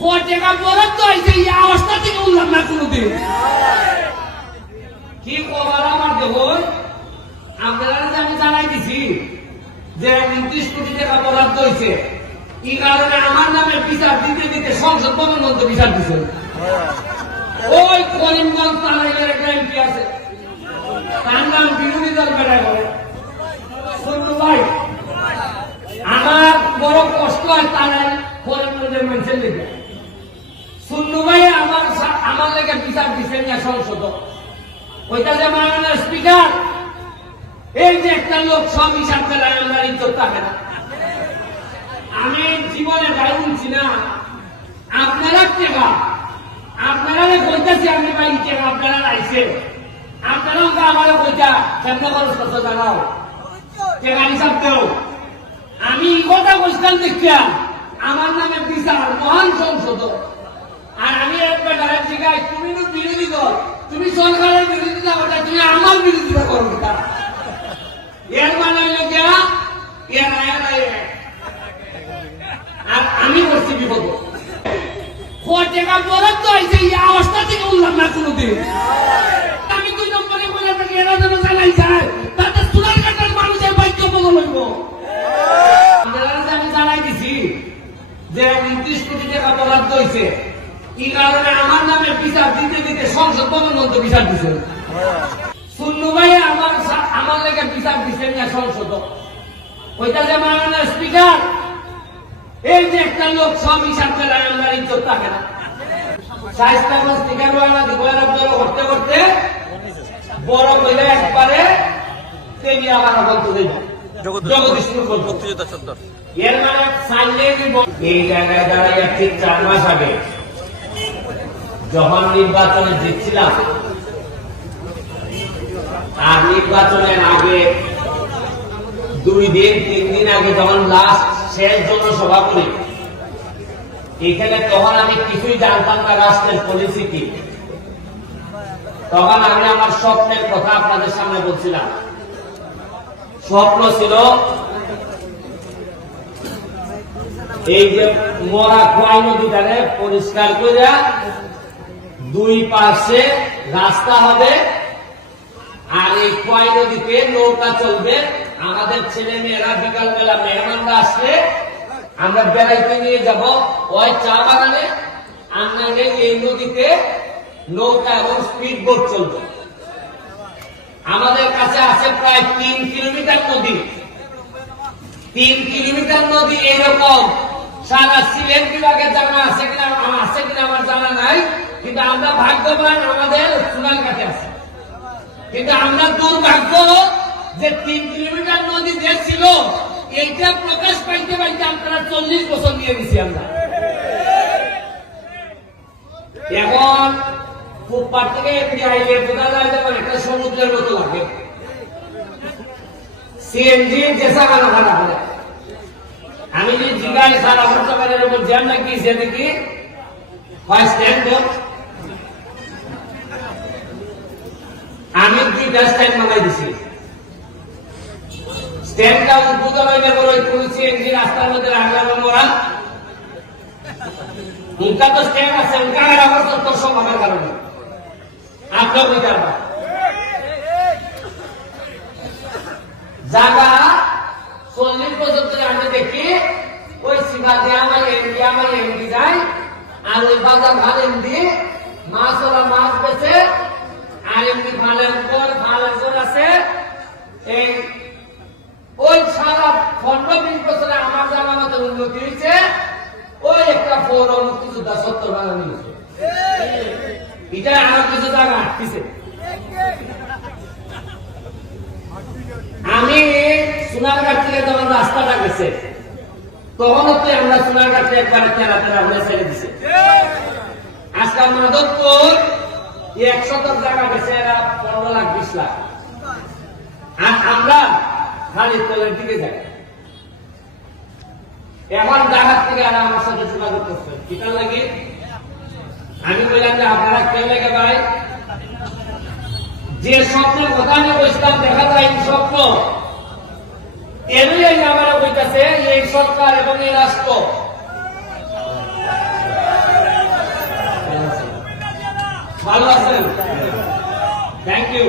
টাকা বরাদ্দ হয়েছে এই অবস্থা থেকে উঠলাম না কোনোদিন। কি খবর আমার দেখুন, আপনারা আমি জানাই দিছি যে 29 কোটি টাকা বরাদ্দ হয়েছে, এই কারণে আমার নামে বিচার দিতে দিতে সংসদ ভবন মধ্যে বিচার দিচ্ছে। ওই করিমগঞ্জ তারাইলের একটা এমপি আছে, তার নাম বিরোধী দল বেড়ায় বলে শুনলু ভাই। আমার বড় কষ্ট হয় তারাই করিমগঞ্জের মানুষের লেগে। শুনলু ভাই আমার লেগে বিচার দিচ্ছেন না সংসদ। ওইটা যে মাননীয় স্পিকার, এই যে একটা লোক সব হিসাব ফেলায় আমরা ইজ্জত থাকে না। আমি জীবনে গাড়ি উঠছি না, আপনারা টেকা আপনারা বলতেছি আমি ভাই টেকা আপনারা আইছে, আপনারাও তো আমারও বলতা কেমন খরচ করতে জানাও, টেকা হিসাব দেও। আমি কথা বলতাম দেখিয়া আমার নামে বিচার মহান সংসদ, আর আমি একটা ডাইরেক্ট শিখাই তুমি তো বিরোধী দল, তুমি সরকারের বিরোধিতা করতে, তুমি আমার বিরোধিতা করো। এর মানে হইল গিয়া আর আমি করছি বিপদ। টাকা বরাদ্দ হয়েছে এই অবস্থা থেকে উঠলাম না কোনোদিন। আমি 2 নম্বরে বলে থাকি এরা যেন জানাই যায় তাতে চুলার কাটার মানুষের বাক্য বদল হইব। আমি জানাই দিছি যে 29 কোটি টাকা বরাদ্দ হয়েছে, এই কারণে আমার নামে বিচার দিতে দিতে সংসদ ভবন মধ্যে বিচার দিচ্ছে। শুনলু ভাই আমার লেগে বিচার দিচ্ছেন না সংসদ। ওইটা যে মাননীয় স্পিকার, এই যে একটা লোক সব হিসাব ফেলায় আমরা ইজ্জত থাকে না। স্পিকার করতে করতে বড় হইলে একবারে তেমনি আমার বলতে দেব এর মানে সাইলে এই জায়গায় দাঁড়াইয়া ঠিক 4 মাস আগে যখন নির্বাচনে জিতছিলাম, আর নির্বাচনের আগে 2 দিন 3 দিন আগে যখন লাস্ট শেষ জনসভা করি এখানে, তখন আমি কিছুই জানতাম না রাষ্ট্রের পলিসি কি। তখন আমি আমার স্বপ্নের কথা আপনাদের সামনে বলছিলাম। স্বপ্ন ছিল এই যে মরা খোয়াই নদীটাকে পরিষ্কার করে 2 পাশে রাস্তা হবে, আর এই খোয়াই নদীতে নৌকা চলবে। আমাদের ছেলে মেয়েরা বিকাল বেলা মেহমানরা আসলে আমরা বেড়াইতে নিয়ে যাব ওই চা বাগানে, আমরা এই নদীতে নৌকা এবং স্পিড বোট চলবে। আমাদের কাছে আছে প্রায় 3 কিলোমিটার নদী। 3 কিলোমিটার নদী এরকম সারা সিলেট বিভাগে জানা আছে কিনা আমার জানা নাই, কিন্তু আমরা ভাগ্যবান আমাদের সোনারঘাটে আছে। কিন্তু আমরা দুর্ভাগ্য যে 3 কিলোমিটার নদী যে ছিল এইটা প্রকাশ পাইতে পাইতে আপনারা 40 বছর নিয়ে গেছি আমরা। এখন ফুটপাথ থেকে এমনি আইলে বোঝা যায় যেমন একটা সমুদ্রের মতো লাগে। সিএনজি যেসা খানা খানা করে আমি যে জিগাই সারা বছরের উপর জ্যাম নাকি সে দেখি হয় স্ট্যান্ড। আমি 2টা স্ট্যান্ড বানাই দিছি। স্ট্যান্ডটা উদ্বোধন হইলে বলে পুলিশ সিএনজি রাস্তার মধ্যে রাখলাম ওরা, উনকা তো স্ট্যান্ড আছে, উনকা আমার 70 ভাগের কারণে আপনার বিচার জায়গা 40 বছর ধরে আমি দেখি ওই সীমা দিয়ে আমার এমডি যায়, আর ওই বাজার ভালো এমডি মাছ ওরা মাছ বেছে, আর এমনি ভালের পর ভালের আছে। এই ওই সারা 15-20 বছরে আমার জানা মতো উন্নতি হয়েছে। ওই একটা পৌর মুক্তিযোদ্ধা 70 ভাঙা নিয়েছে, এটা আমার কিছু জায়গা আটকেছে। আমি সোনারঘাট থেকে যখন রাস্তাটা গেছে তখন তো আমরা সোনারঘাটে একবার তেরা হয়ে ছেড়ে দিছে। আজকাল মাধবপুর 100 জায়গা গেছে, এরা 15 লাখ 20 লাখ, আর আমরা খালি তলের দিকে যাই। এখন জায়গার থেকে আর আমার সাথে যোগাযোগ করছে কিটার লাগে। আমি বললাম যে আপনারা কেউ লেগে ভাই যে স্বপ্নের কথা আমি বলছিলাম দেখা যায় এই স্বপ্ন এরই আমরা বলতেছে এই সরকার এবং এই রাষ্ট্র ভালো আছেন? Thank you.